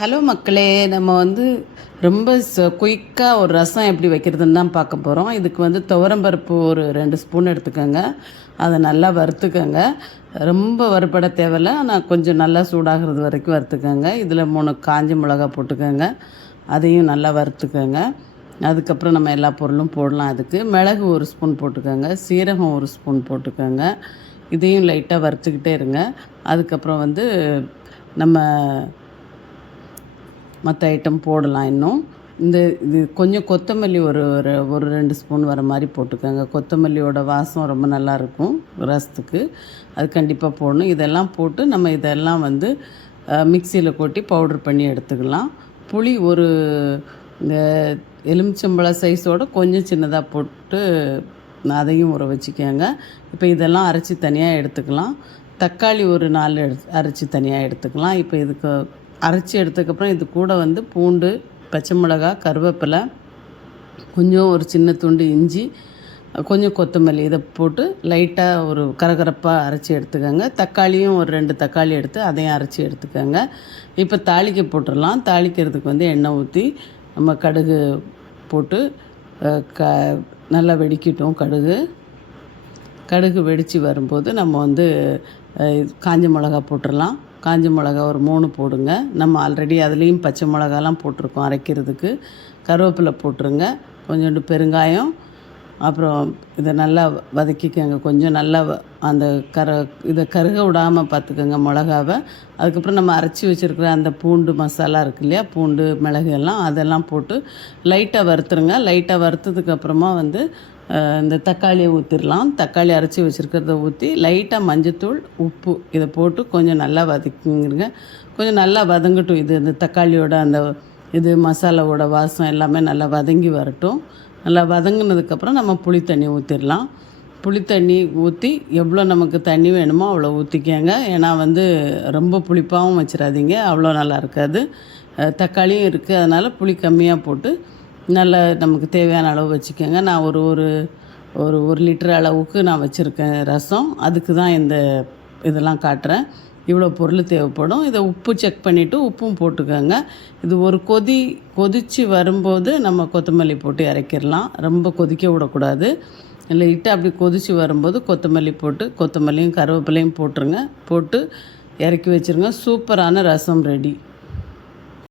Hello மக்களே! நம்ம ரொம்ப குயிக்காக ஒரு ரசம் எப்படி வைக்கிறதுன்னு தான் பார்க்க போகிறோம். இதுக்கு துவரம்பருப்பு ஒரு 2 ஸ்பூன் எடுத்துக்கோங்க. அதை நல்லா வறுத்துக்கோங்க. ரொம்ப வறுபட தேவையில்ல. ஆனால் கொஞ்சம் நல்லா சூடாகிறது வரைக்கும் வறுத்துக்கோங்க. இதில் 3 காஞ்ச மிளகா போட்டுக்கோங்க. அதையும் நல்லா வறுத்துக்கோங்க. அதுக்கப்புறம் நம்ம எல்லா பொருளும் போடலாம். அதுக்கு மிளகு 1 ஸ்பூன் போட்டுக்கோங்க. சீரகம் 1 ஸ்பூன் போட்டுக்கோங்க. இதையும் லைட்டாக வறுத்துக்கிட்டே இருங்க. அதுக்கப்புறம் நம்ம மற்ற ஐட்டம் போடலாம். இன்னும் இது கொஞ்சம் கொத்தமல்லி ஒரு ஒரு ஒரு 2 ஸ்பூன் வர மாதிரி போட்டுக்கோங்க. கொத்தமல்லியோட வாசம் ரொம்ப நல்லாயிருக்கும் ரசத்துக்கு. அது கண்டிப்பாக போடணும். இதெல்லாம் போட்டு நம்ம இதெல்லாம் மிக்சியில் கொட்டி பவுட்ரு பண்ணி எடுத்துக்கலாம். புளி ஒரு இந்த எலுமிச்சம்பழ சைஸோடு கொஞ்சம் சின்னதாக போட்டு அதையும் ஊற வச்சுக்கோங்க. இப்போ இதெல்லாம் அரைச்சி தனியாக எடுத்துக்கலாம். தக்காளி ஒரு 4 அரைச்சி தனியாக எடுத்துக்கலாம். இப்போ இதுக்கு அரைச்சி எடுத்ததுக்கப்புறம் இது கூட பூண்டு, பச்சை மிளகா, கருவேப்பிலை, கொஞ்சம் ஒரு சின்ன துண்டு இஞ்சி, கொஞ்சம் கொத்தமல்லி இதை போட்டு லைட்டாக ஒரு கரகரப்பாக அரைச்சி எடுத்துக்கோங்க. தக்காளியும் ஒரு 2 தக்காளி எடுத்து அதையும் அரைச்சி எடுத்துக்கோங்க. இப்போ தாளிக்க போட்டுடலாம். தாளிக்கிறதுக்கு எண்ணெய் ஊற்றி நம்ம கடுகு போட்டு நல்லா வெடிக்கட்டும். கடுகு வெடித்து வரும்போது நம்ம காஞ்ச மிளகா போட்டுடலாம். காஞ்ச மிளகா ஒரு 3 போடுங்க. நம்ம ஆல்ரெடி அதுலேயும் பச்சை மிளகாலாம் போட்டிருக்கோம் அரைக்கிறதுக்கு. கருவேப்பிலை போட்டுருங்க. கொஞ்சோண்டு பெருங்காயம். அப்புறம் இதை நல்லா வதக்கிக்கோங்க. கொஞ்சம் நல்லா அந்த இதை கருக விடாமல் பார்த்துக்கோங்க மிளகாவை. அதுக்கப்புறம் நம்ம அரைச்சி வச்சுருக்கிற அந்த பூண்டு மசாலா இருக்குது இல்லையா, பூண்டு மிளகு எல்லாம் அதெல்லாம் போட்டு லைட்டாக வறுத்துருங்க. லைட்டாக வறுத்ததுக்கப்புறமா இந்த தக்காளியை ஊற்றிடலாம். தக்காளி அரைச்சி வச்சுருக்கிறத ஊற்றி லைட்டாக மஞ்சத்தூள், உப்பு இதை போட்டு கொஞ்சம் நல்லா வதக்கிங்க. கொஞ்சம் நல்லா வதங்கட்டும். இந்த தக்காளியோட அந்த மசாலாவோட வாசம் எல்லாமே நல்லா வதங்கி வரட்டும். நல்லா வதங்கினதுக்கப்புறம் நம்ம புளி தண்ணி ஊற்றிடலாம். புளி தண்ணி ஊற்றி எவ்வளோ நமக்கு தண்ணி வேணுமோ அவ்வளோ ஊற்றிக்கங்க. ஏன்னா ரொம்ப புளிப்பாகவும் வச்சிடாதீங்க, அவ்வளோ நல்லா இருக்காது. தக்காளியும் இருக்குது, அதனால் புளி கம்மியாக போட்டு நல்லா நமக்கு தேவையான அளவு வச்சுக்கோங்க. நான் ஒரு ஒரு ஒரு 1 லிட்டர் அளவுக்கு நான் வச்சுருக்கேன் ரசம். அதுக்கு தான் இதெல்லாம் காட்டுறேன். இவ்வளோ பொருள் தேவைப்படும். இதை உப்பு செக் பண்ணிவிட்டு உப்பும் போட்டுக்கோங்க. இது ஒரு கொதித்து வரும்போது நம்ம கொத்தமல்லி போட்டு இறக்கிடலாம். ரொம்ப கொதிக்க விடக்கூடாது. லைட்டாக அப்படி கொதித்து வரும்போது கொத்தமல்லி போட்டு கொத்தமல்லியும் கருவேப்பிலையும் போட்டுருங்க. போட்டு இறக்கி வச்சுருங்க. சூப்பரான ரசம் ரெடி.